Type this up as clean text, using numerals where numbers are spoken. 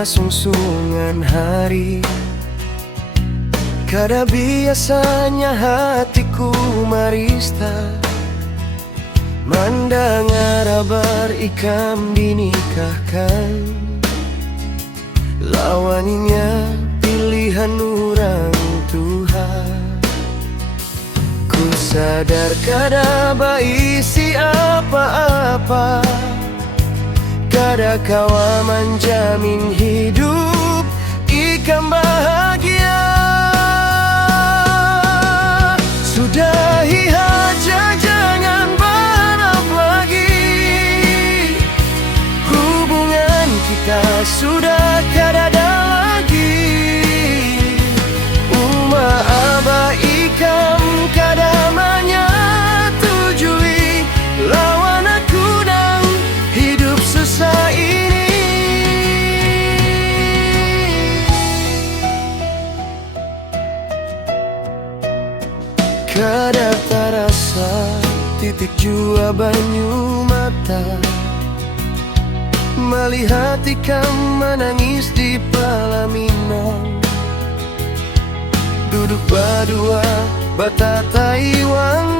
Kada sungsungan hari, kada biasanya hatiku marista mendengar kabar ikam dinikahkan. Lawaninya pilihan orang Tuhan. Ku sadar kada baisi apa-apa, kada kawa menjamin hidup ikam bahagia. Sudahi haja, jangan berharap lagi. Hubungan kita sudah kada ada lagi. Uma aba ikam kada menyetujui lawan aku dan hidup susah ini. Kada terasa titik jua banyu mata melihat ikam menangis di pelaminan. Duduk berdua batatai wangi